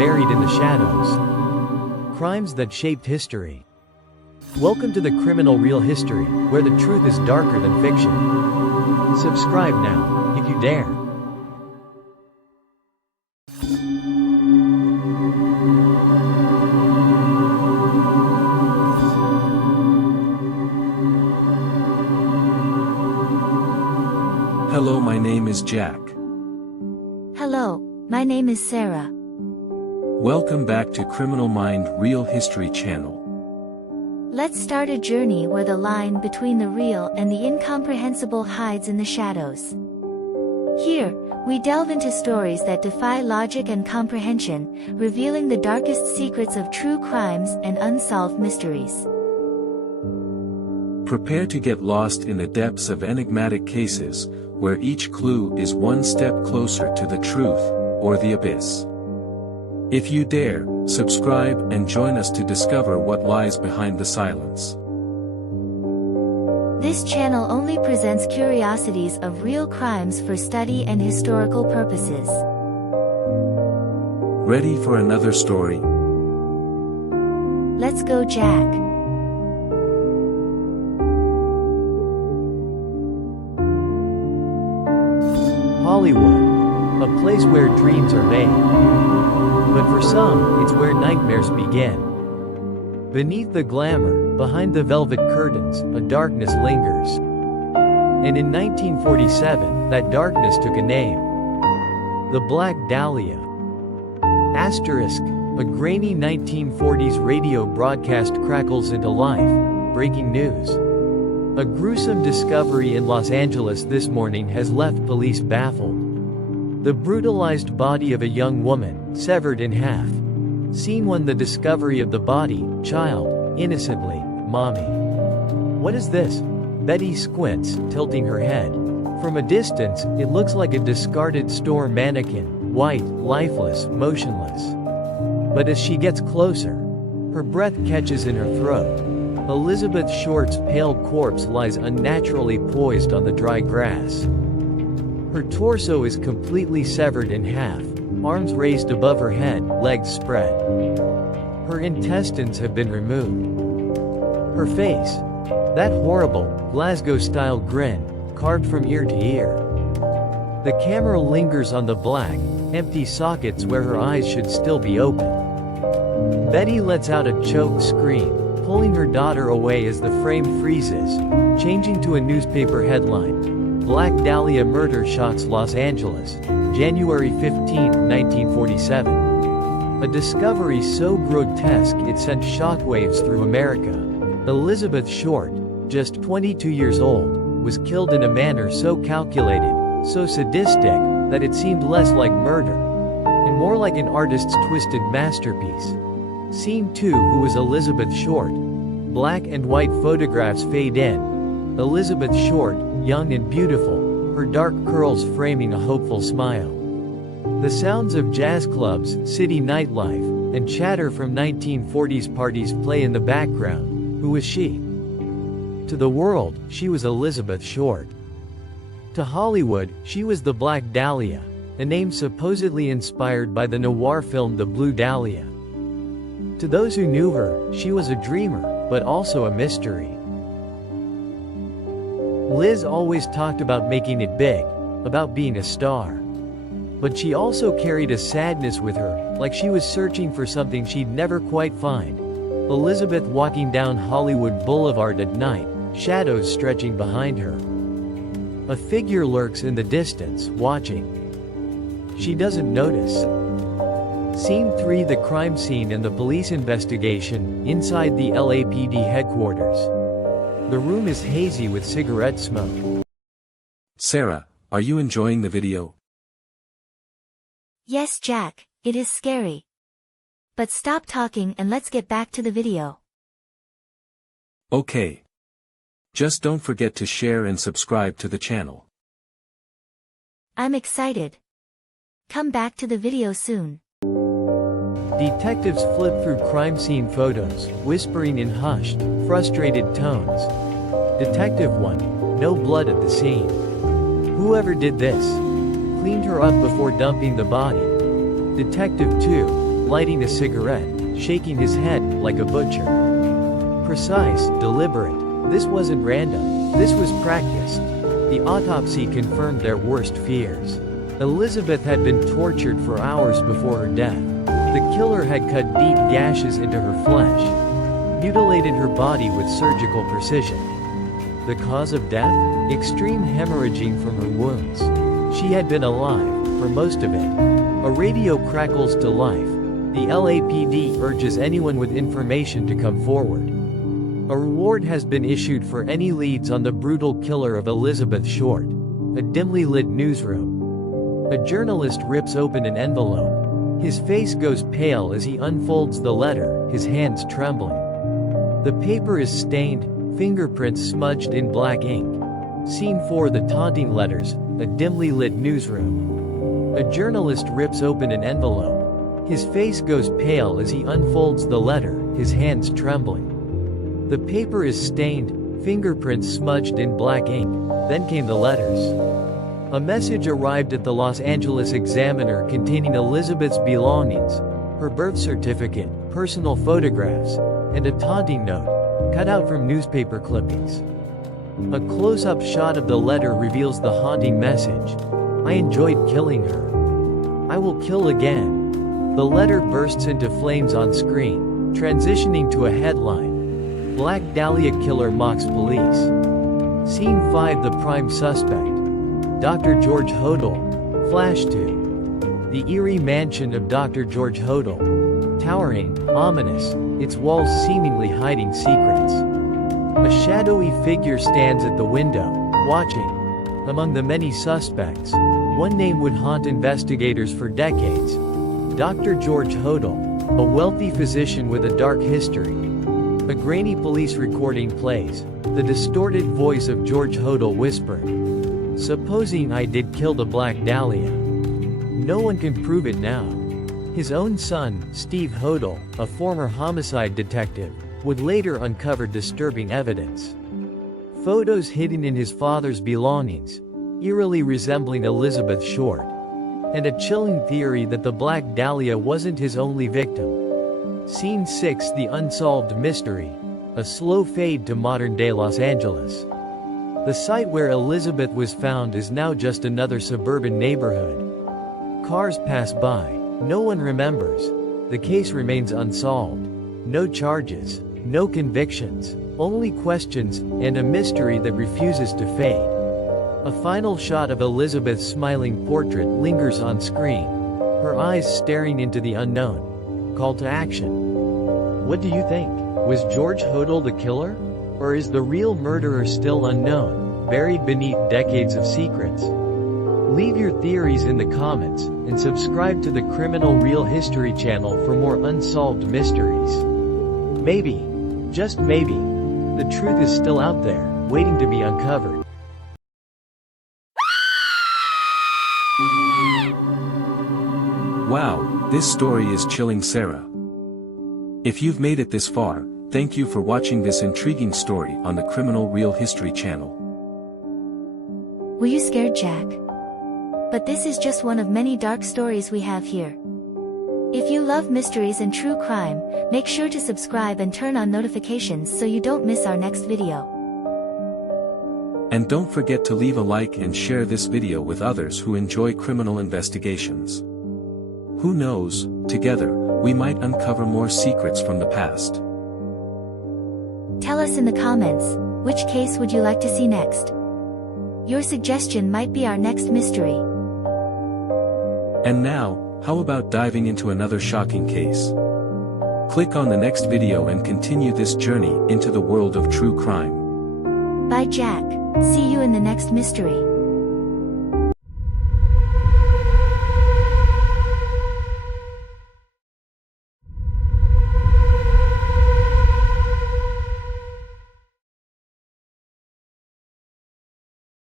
buried in the shadows. Crimes that shaped history. Welcome to the Criminal Real History, where the truth is darker than fiction. Subscribe now, if you dare. Hello, my name is Jack. Hello, my name is Sarah. Welcome back to Criminal Mind Real History channel. Let's start a journey where the line between the real and the incomprehensible hides in the shadows. Here, we delve into stories that defy logic and comprehension, revealing the darkest secrets of true crimes and unsolved mysteries. Prepare to get lost in the depths of enigmatic cases, where each clue is one step closer to the truth, or the abyss. If you dare, subscribe and join us to discover what lies behind the silence. This channel only presents curiosities of real crimes for study and historical purposes. Ready for another story? Let's go, Jack. Hollywood, a place where dreams are made. But for some, it's where nightmares begin. Beneath the glamour, behind the velvet curtains, a darkness lingers. And in 1947, that darkness took a name. The Black Dahlia. Asterisk, a grainy 1940s radio broadcast crackles into life. Breaking news. A gruesome discovery in Los Angeles this morning has left police baffled. The brutalized body of a young woman, severed in half. Seen when the discovery of the body, child, innocently, mommy. What is this? Betty squints, tilting her head. From a distance, it looks like a discarded store mannequin, white, lifeless, motionless. But as she gets closer, her breath catches in her throat. Elizabeth Short's pale corpse lies unnaturally poised on the dry grass. Her torso is completely severed in half, arms raised above her head, legs spread. Her intestines have been removed. Her face, that horrible, Glasgow-style grin, carved from ear to ear. The camera lingers on the black, empty sockets where her eyes should still be open. Betty lets out a choked scream, pulling her daughter away as the frame freezes, changing to a newspaper headline. Black Dahlia murder shocks Los Angeles, January 15, 1947. A discovery so grotesque it sent shockwaves through America. Elizabeth Short, just 22 years old, was killed in a manner so calculated, so sadistic, that it seemed less like murder, and more like an artist's twisted masterpiece. Scene 2. Who was Elizabeth Short? Black and white photographs fade in. Elizabeth Short, young and beautiful, her dark curls framing a hopeful smile. The sounds of jazz clubs, city nightlife, and chatter from 1940s parties play in the background. Who was she? To the world, she was Elizabeth Short. To Hollywood, she was the Black Dahlia, a name supposedly inspired by the noir film The Blue Dahlia. To those who knew her, she was a dreamer, but also a mystery. Liz always talked about making it big, about being a star. But she also carried a sadness with her, like she was searching for something she'd never quite find. Elizabeth walking down Hollywood Boulevard at night, shadows stretching behind her. A figure lurks in the distance, watching. She doesn't notice. Scene 3. The crime scene and the police investigation, inside the LAPD headquarters. The room is hazy with cigarette smoke. Sarah, are you enjoying the video? Yes, Jack, it is scary. But stop talking and let's get back to the video. Okay. Just don't forget to share and subscribe to the channel. I'm excited. Come back to the video soon. Detectives flip through crime scene photos, whispering in hushed, frustrated tones. Detective 1, no blood at the scene. Whoever did this cleaned her up before dumping the body. Detective 2, lighting a cigarette, shaking his head like a butcher. Precise, deliberate. This wasn't random. This was practiced. The autopsy confirmed their worst fears. Elizabeth had been tortured for hours before her death. The killer had cut deep gashes into her flesh, mutilated her body with surgical precision. The cause of death? Extreme hemorrhaging from her wounds. She had been alive, for most of it. A radio crackles to life. The LAPD urges anyone with information to come forward. A reward has been issued for any leads on the brutal killer of Elizabeth Short. A dimly lit newsroom. A journalist rips open an envelope. His face goes pale as he unfolds the letter, his hands trembling. The paper is stained, fingerprints smudged in black ink. Scene 4: the taunting letters, a dimly lit newsroom. A journalist rips open an envelope. His face goes pale as he unfolds the letter, his hands trembling. The paper is stained, fingerprints smudged in black ink. Then came the letters. A message arrived at the Los Angeles Examiner containing Elizabeth's belongings, her birth certificate, personal photographs, and a taunting note, cut out from newspaper clippings. A close-up shot of the letter reveals the haunting message. I enjoyed killing her. I will kill again. The letter bursts into flames on screen, transitioning to a headline. Black Dahlia killer mocks police. Scene 5: the prime suspect. Dr. George Hodel. Flash to the eerie mansion of Dr. George Hodel. Towering, ominous, its walls seemingly hiding secrets. A shadowy figure stands at the window, watching. Among the many suspects, one name would haunt investigators for decades. Dr. George Hodel, a wealthy physician with a dark history. A grainy police recording plays, the distorted voice of George Hodel whispered, "Supposing I did kill the Black Dahlia. No one can prove it now." His own son, Steve Hodel, a former homicide detective, would later uncover disturbing evidence. Photos hidden in his father's belongings, eerily resembling Elizabeth Short. And a chilling theory that the Black Dahlia wasn't his only victim. Scene 6: the unsolved mystery. A slow fade to modern-day Los Angeles. The site where Elizabeth was found is now just another suburban neighborhood. Cars pass by. No one remembers. The case remains unsolved. No charges, no convictions, only questions, and a mystery that refuses to fade. A final shot of Elizabeth's smiling portrait lingers on screen, her eyes staring into the unknown. Call to action. What do you think? Was George Hodel the killer? Or is the real murderer still unknown, buried beneath decades of secrets? Leave your theories in the comments, and subscribe to the Criminal Real History channel for more unsolved mysteries. Maybe, just maybe, the truth is still out there, waiting to be uncovered. Wow, this story is chilling, Sarah. If you've made it this far, thank you for watching this intriguing story on the Criminal Real History channel. Were you scared, Jack? But this is just one of many dark stories we have here. If you love mysteries and true crime, make sure to subscribe and turn on notifications so you don't miss our next video. And don't forget to leave a like and share this video with others who enjoy criminal investigations. Who knows, together, we might uncover more secrets from the past. Tell us in the comments, which case would you like to see next? Your suggestion might be our next mystery. And now, how about diving into another shocking case? Click on the next video and continue this journey into the world of true crime. Bye, Jack. See you in the next mystery.